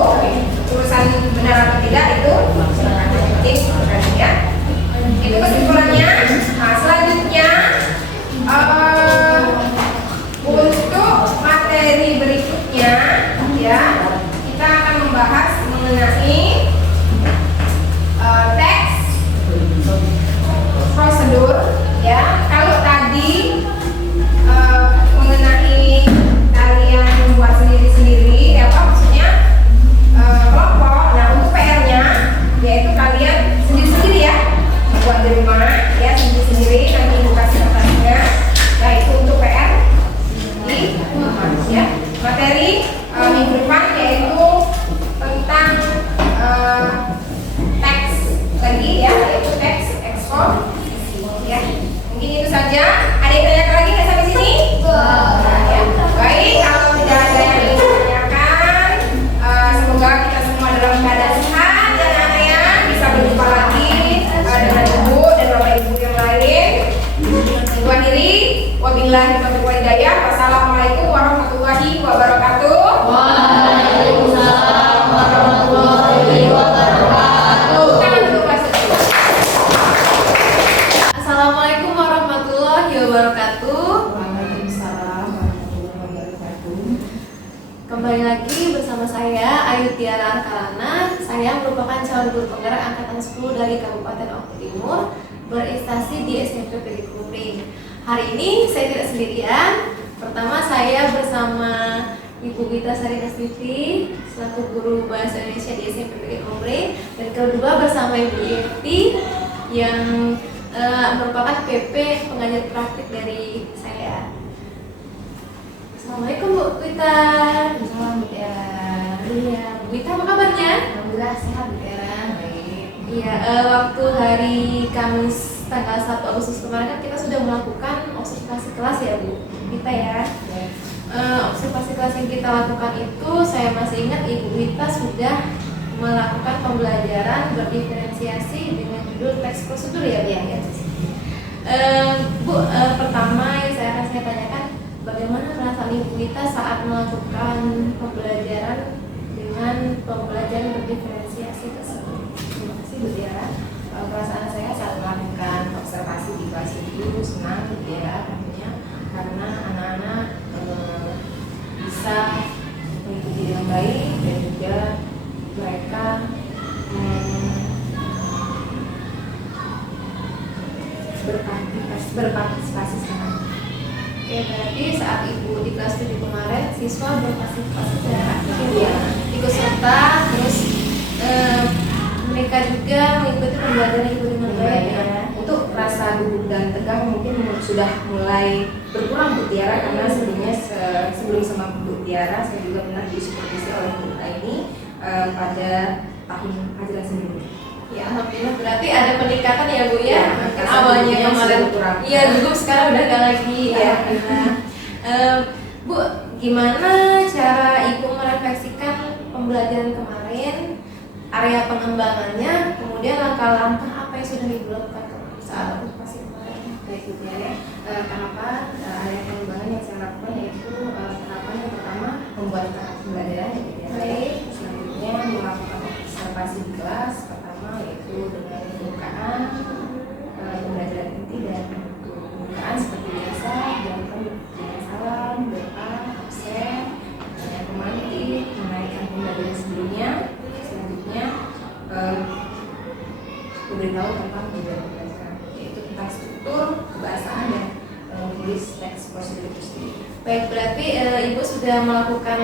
Urusan benar atau tidak itu silakan. Yang penting berani ya. Itu kesimpulannya. Nah, selanjutnya untuk materi berikutnya ya, kita akan membahas mengenai teks prosedur ya. Kalau tadi mengenai kalian membuat sendiri-sendiri ya, apa maksudnya kelompok. Nah, untuk PR-nya yaitu kalian sendiri-sendiri ya, buat di rumah ya, sendiri-sendiri. Nanti ibu kasih kertasnya. Nah, itu untuk PR di rumah ya. Materi minggu depan yaitu tentang teks lagi ya, yaitu teks eksposisi ya. Mungkin itu saja. Ada yang tanyakan lagi nggak sampai sini? Nah, ya. Baik, kalau tidak ada yang ingin ditanyakan, semoga kita semua dalam keadaan sehat dan anak-anak bisa berjumpa lagi dengan ibu dan bapak ibu yang lain. Ibu akhiri, wabillahi taufiq wal hidayah. Wassalamualaikum warahmatullahi wabarakatuh. Waalaikumsalam warahmatullahi wabarakatuh. Tangan dulu kelas 1. Assalamualaikum warahmatullahi wabarakatuh. Waalaikumsalam warahmatullahi wabarakatuh. Kembali lagi bersama saya Ayu Tiara Arkarana. Saya merupakan calon guru penggerak angkatan 10 dari Kabupaten Oku Timur, berinstansi di SMP PG Kupring. Hari ini saya tidak sendirian. Pertama saya bersama Ibu Gita Sarina Siti selaku guru bahasa Indonesia di SMP PG Kupring, dan kedua bersama Ibu Yeti yang merupakan PP pengajar praktik dari saya. Assalamualaikum Bu Gita. Salam ya. Iya, Bu Gita apa kabarnya? Alhamdulillah sehat ya. Baik. Iya, waktu hari Kamis tanggal 1 Agustus kemarin kan kita sudah melakukan observasi kelas ya Bu Gita ya. Observasi kelas yang kita lakukan itu saya masih ingat Ibu Gita sudah melakukan pembelajaran berdiferensiasi dengan judul teks prosedur ya Bu ya. Bu, pertama yang saya tanyakan, bagaimana perasaan Ibu Gita saat melakukan pembelajaran dengan pembelajaran berdiferensiasi tersebut? Terima kasih Bu Tiara. Perasaan saya saat melakukan observasi di kelas itu senang ya, tentunya karena anak-anak bisa mengikuti dengan baik dan juga mereka berpartisipasi secara Oke, berarti saat Ibu di kelas 7 kemarin siswa berpartisipasi secara aktif ya, ikut serta terus pembelajaran ibu dengan baik ya. Untuk rasa gugup dan tegang mungkin sudah mulai berkurang Bu Tiara, karena sebelumnya sebelum sama Bu Tiara saya juga pernah disupervisi oleh Bu Aini pada tahun ajaran sebelumnya. Ya, alhamdulillah berarti ada peningkatan ya Bu ya. Ya, Mungkin rasa awalnya gugupnya kemarin sudah berkurang. iya gugup, sekarang udah nggak lagi. Iya. Alhamdulillah. Bu, gimana cara Ibu merefleksikan pembelajaran kemarin, area pengembangannya, kemudian langkah-langkah apa yang sudah Ibu lakukan saat observasi kemarin? Baik Bu Tiara, tahapan area pengembangan yang saya lakukan yaitu tahapan yang pertama membuat tahap pembelajaran ya Bu Tiara. Baik. Selanjutnya melakukan observasi di kelas, pertama yaitu dengan pembukaan pembelajaran inti dan pembukaan seperti biasa, dilakukan dengan salam, doa, absen, yang pemantik, menaikkan pembelajaran sebelumnya. Selanjutnya memberitahu tentang tujuan pembelajaran, yaitu tentang struktur, kebahasaan, dan menulis teks prosedur itu sendiri. Baik, berarti Ibu sudah melakukan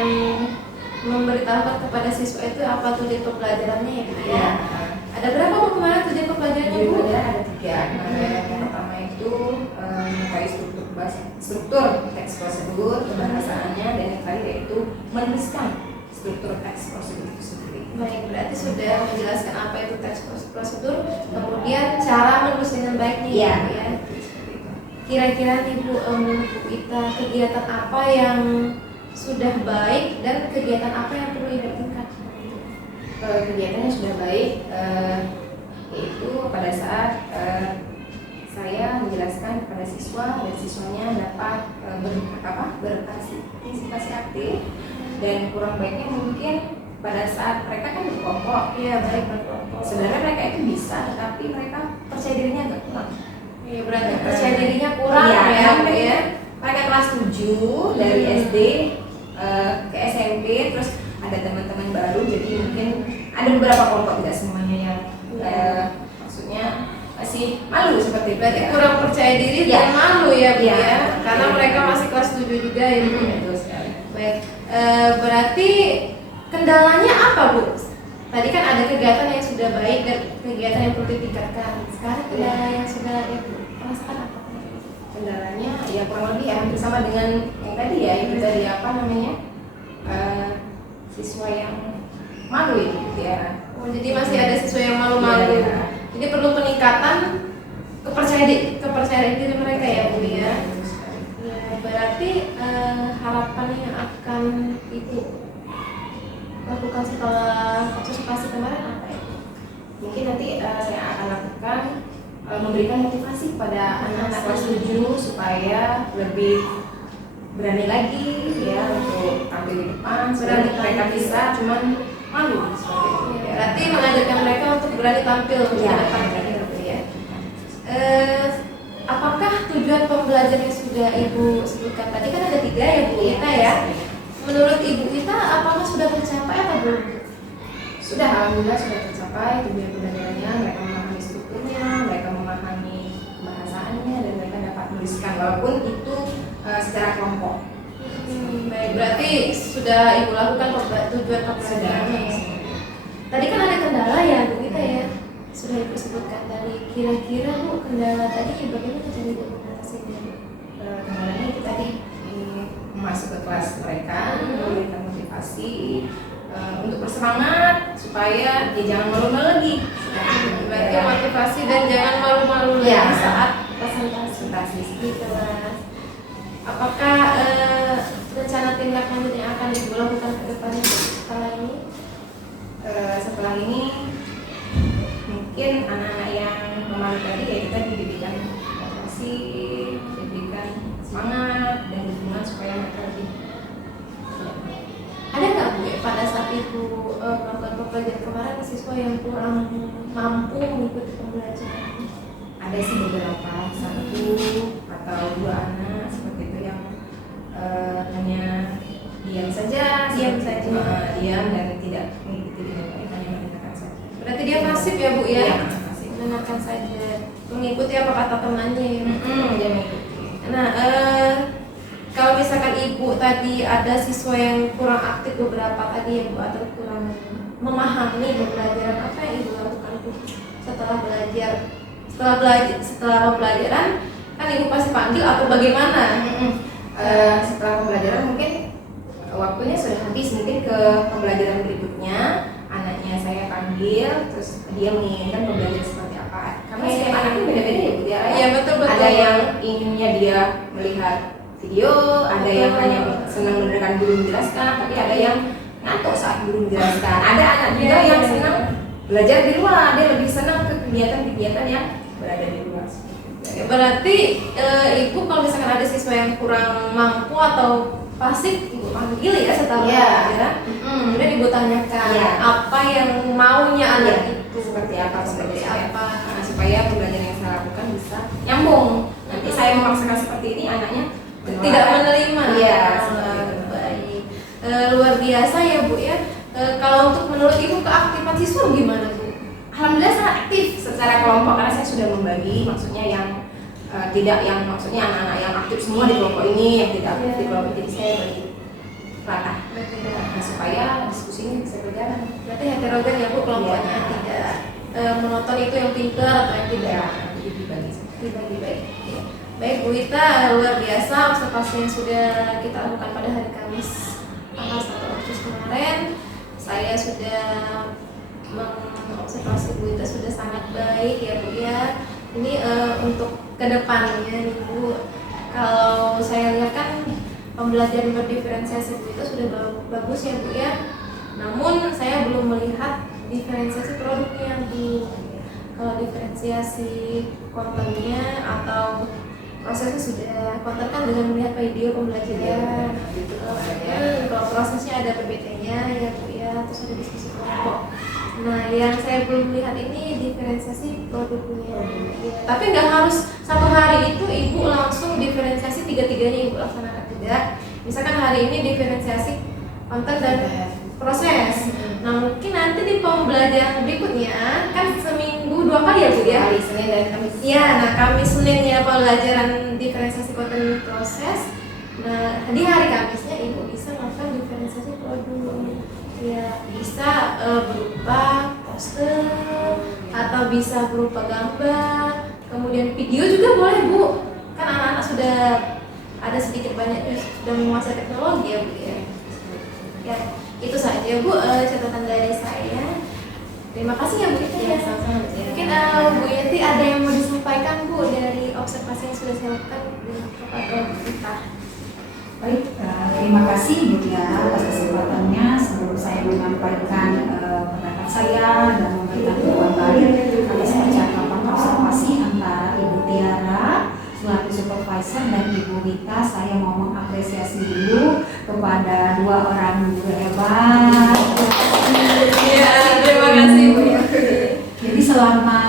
memberitahukan kepada siswa itu apa tujuan pembelajarannya ya Bu ya? Ada berapa Bu kemarin tujuan pembelajarannya Bu? Tujuannya ada 3. Yang pertama itu mengetahui struktur teks prosedur, kebahasaannya, dan yang terakhir yaitu menuliskan struktur teks prosedur itu sendiri. Baik, berarti sudah menjelaskan apa itu teks prosedur, kemudian cara menulis dengan baik nih Iya. Bu, ya. Kira-kira nih Bu, menurut Bu Ita, kegiatan apa yang sudah baik dan kegiatan apa yang perlu Ibu tingkatkan? Kegiatannya sudah baik, yaitu pada saat saya menjelaskan kepada siswa dan siswanya dapat berpartisipasi aktif, dan kurang baiknya mungkin pada saat mereka kan berkelompok. Iya, baik berkelompok. Sebenarnya mereka itu bisa, tetapi mereka percaya dirinya agak kurang. Iya, berarti percaya dirinya kurang Iya, ya Bu mungkin ya. mereka kelas 7 dari SD ke SMP, terus ada teman-teman baru, jadi mungkin ada beberapa kelompok, tidak semuanya yang maksudnya masih malu seperti itu. Berarti ya. kurang percaya diri Iya. dan malu ya Bu Iya. ya, karena mereka masih kelas 7 juga ya Bu. Betul sekali. Baik, berarti kendalanya apa Bu? Tadi kan ada kegiatan yang sudah baik dan kegiatan yang perlu ditingkatkan. Sekarang kendala yang sudah Ibu rasakan apa? Kendalanya ya kurang lebih ya hampir sama dengan yang tadi ya, itu tadi apa namanya, siswa yang malu itu ya. Oh, jadi masih ada siswa yang malu-malu. Iya. Jadi perlu peningkatan kepercayaan diri mereka ya Bu ya. Betul sekali. Ya, berarti harapan yang akan Ibu lakukan setelah observasi kemarin apa ya? Mungkin nanti saya akan lakukan memberikan motivasi kepada anak-anak kelas 7 supaya lebih berani lagi ya untuk tampil di depan. Berani Mereka tampil. bisa, cuman malu seperti itu. Ya, berarti mengajarkan mereka untuk berani tampil di Ya. depan gitu ya. Apakah tujuan pembelajaran yang sudah Ibu sebutkan tadi kan ada 3 ya Bu Ita ya? Menurut Ibu Ita apakah sudah tercapai atau belum? Sudah, alhamdulillah sudah tercapai tujuan pembelajarannya. Mereka memahami strukturnya, mereka memahami bahasaannya, dan mereka dapat menuliskan walaupun itu secara kelompok. Baik, berarti sudah Ibu lakukan tujuan pembelajarannya ya. Tadi kan ada kendala ya Bu Ita ya? Sudah Ibu sebutkan tadi. Kira-kira Bu kendala tadi bagaimana cara Ibu mengatasinya? Kendalanya itu tadi masuk ke kelas mereka, memberikan motivasi untuk bersemangat supaya dia jangan malu-malu lagi. Berarti motivasi dan jangan malu-malu Ya. lagi saat presentasi di kelas. Apakah rencana tindak lanjut yang akan Ibu lakukan ke depannya setelah ini? Setelah ini mungkin anak-anak yang memalu tadi ya kita diberikan motivasi, diberikan semangat dan dukungan supaya mereka lebih. Ada nggak Bu ya, pada saat Ibu melakukan pembelajaran kemarin siswa yang kurang mampu mengikuti pembelajaran? Ada sih beberapa, 1 atau 2 anak seperti itu yang hanya diam saja, diam dan tidak mengikuti dengan baik, hanya mendengarkan saja. Berarti dia pasif ya Bu ya? Iya, pasif. Mendengarkan saja, mengikuti apa kata temannya ya. Dia mengikuti. Nah, kalau misalkan Ibu tadi ada siswa yang kurang aktif beberapa tadi ya Bu, atau kurang memahami pembelajaran, apa yang Ibu lakukan Bu setelah setelah pembelajaran kan ibu pasti panggil atau bagaimana? Setelah pembelajaran mungkin waktunya sudah habis, mungkin ke pembelajaran berikutnya anaknya saya panggil, terus dia menginginkan pembelajaran seperti apa, karena setiap anak itu beda-beda ya Bu Tiara. Iya, betul. Ada yang inginnya dia melihat video, ada yang hanya senang mendengarkan guru menjelaskan, tapi ada yang ngantuk saat guru menjelaskan. Ada anak juga yang senang belajar di luar, dia lebih senang ke kegiatan-kegiatan yang berada di luar. Ya, berarti ibu kalau misalkan ada siswa yang kurang mampu atau pasif, ibu panggil ya setelah pembelajaran, kemudian ibu tanyakan apa yang maunya anak itu, seperti apa, Nah, supaya pembelajaran yang saya lakukan bisa nyambung. Nanti saya memaksakan seperti ini, anaknya tidak menerima. Iya, baik. Luar biasa ya Bu ya. Kalau untuk menurut ibu keaktifan siswa gimana Bu? Alhamdulillah sangat aktif secara kelompok, karena saya sudah membagi, maksudnya yang tidak yang maksudnya anak-anak yang aktif semua di kelompok ini, yang tidak aktif di kelompok, jadi saya bagi rata supaya diskusinya bisa berjalan. Berarti heterogen ya Bu kelompoknya, tidak monoton itu yang pintar atau yang tidak. Dibagi baik. Baik Bu Ita, luar biasa observasi yang sudah kita lakukan pada hari Kamis tanggal 1 Agustus kemarin. Saya sudah mengobservasi Bu Ita sudah sangat baik ya Bu ya. Ini untuk kedepannya nih Bu, kalau saya lihat kan pembelajaran berdiferensiasi Bu Ita sudah bagus ya Bu ya. Namun saya belum melihat diferensiasi produknya Bu. Kalau diferensiasi kontennya atau prosesnya sudah konten kan dengan melihat video pembelajaran. Kalau prosesnya ada PPT-nya ya Bu ya, terus ada diskusi kelompok. Nah, yang saya belum lihat ini diferensiasi produknya. Tapi nggak harus satu hari itu ibu langsung diferensiasi tiga-tiganya ibu laksanakan, tidak. Misalkan hari ini diferensiasi konten dan proses. Nah, mungkin nanti di pembelajaran berikutnya kan seminggu 2 kali ya Bu ya. Hari Senin dan Kamis. Iya, nah Kamis Senin ya pembelajaran diferensiasi konten proses. Nah, di hari Kamisnya ibu bisa melakukan diferensiasi produk. Ya, bisa berupa poster atau bisa berupa gambar, kemudian video juga boleh Bu. Kan anak-anak sudah ada sedikit banyak sudah menguasai teknologi ya Bu ya. Ya, itu saja Bu catatan dari saya. Terima kasih ya Bu Yati ya. Sama-sama. Mungkin Bu Yati ada yang mau disampaikan Bu dari observasi yang sudah saya lakukan kepada kita. Baik, terima kasih Bu Tiara atas kesempatannya. Sebelum saya menyampaikan pendapat saya dan memberikan dukungan balik atas percakapan observasi antara Ibu Tiara selaku supervisor dan Ibu Wita, saya mau mengapresiasi dulu kepada 2 orang guru hebat. Iya, terima kasih Bu Yati. Jadi selama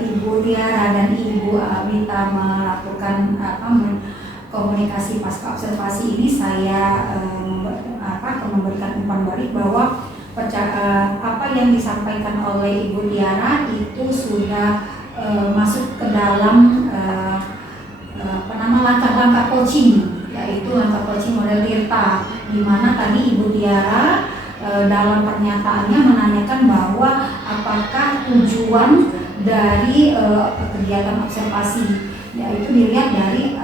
Ibu Tiara dan Ibu Wita melakukan komunikasi pasca observasi ini, saya memberikan umpan balik bahwa apa yang disampaikan oleh Ibu Tiara itu sudah masuk ke dalam langkah-langkah coaching, yaitu langkah coaching model Tirta, di mana tadi Ibu Tiara dalam pernyataannya menanyakan bahwa apakah tujuan dari kegiatan observasi, yaitu dilihat dari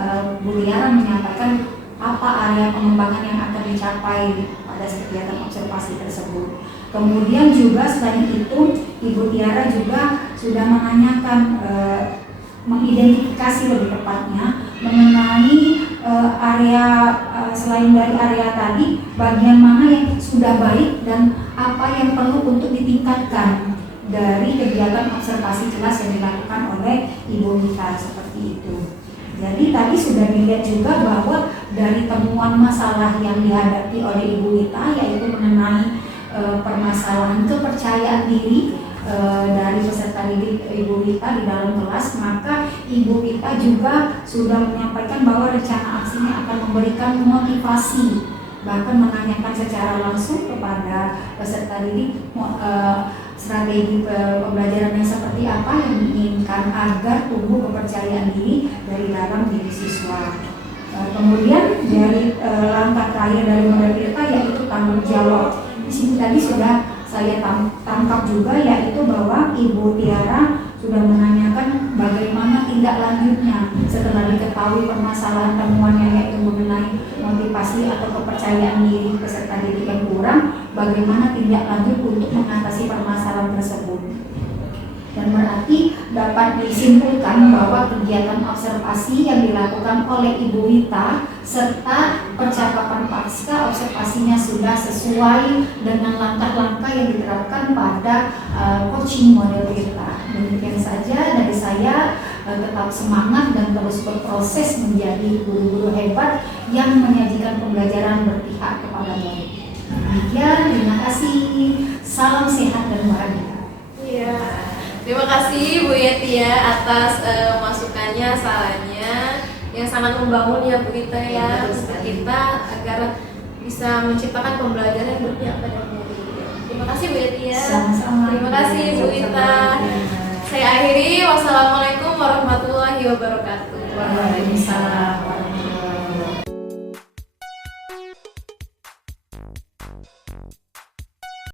Bu Tiara menyampaikan apa area pengembangan yang akan dicapai pada kegiatan observasi tersebut. Kemudian juga selain itu Ibu Tiara juga sudah menanyakan mengidentifikasi lebih tepatnya mengenai area selain dari area tadi, bagian mana yang sudah baik dan apa yang perlu untuk ditingkatkan dari kegiatan observasi kelas yang dilakukan oleh Ibu Wita, seperti itu. Jadi tadi sudah dilihat juga bahwa dari temuan masalah yang dihadapi oleh Ibu Wita, yaitu mengenai permasalahan kepercayaan diri dari peserta didik Ibu Wita di dalam kelas, maka Ibu Wita juga sudah menyampaikan bahwa rencana aksinya akan memberikan motivasi, bahkan menanyakan secara langsung kepada peserta didik strategi pembelajaran yang seperti apa yang diinginkan agar tumbuh kepercayaan diri dari dalam diri siswa. Kemudian dari langkah terakhir dari model Tirta yaitu tanggung jawab. Di sini tadi sudah saya tangkap juga, yaitu bahwa Ibu Tiara mengetahui permasalahan temuannya, yaitu mengenai motivasi atau kepercayaan diri peserta didik yang kurang, bagaimana tindak lanjut untuk mengatasi permasalahan tersebut. Dan berarti dapat disimpulkan bahwa kegiatan observasi yang dilakukan oleh Ibu Wita serta percakapan pasca observasinya sudah sesuai dengan langkah-langkah yang diterapkan pada coaching model Wita. Demikian saja dari saya, tetap semangat dan terus berproses menjadi guru-guru hebat yang menyajikan pembelajaran berpihak kepada murid. Demikian, terima kasih. Salam sehat dan bahagia. Iya. Terima kasih Bu Yeti ya atas masukannya, sarannya yang sangat membangun ya Bu Ita ya untuk kita agar bisa menciptakan pembelajaran yang berpihak pada murid. Terima kasih Bu Yeti ya. Sama-sama. Terima kasih Bu Ita. Saya akhiri. Wassalamualaikum warahmatullahi wabarakatuh. Waalaikumsalam.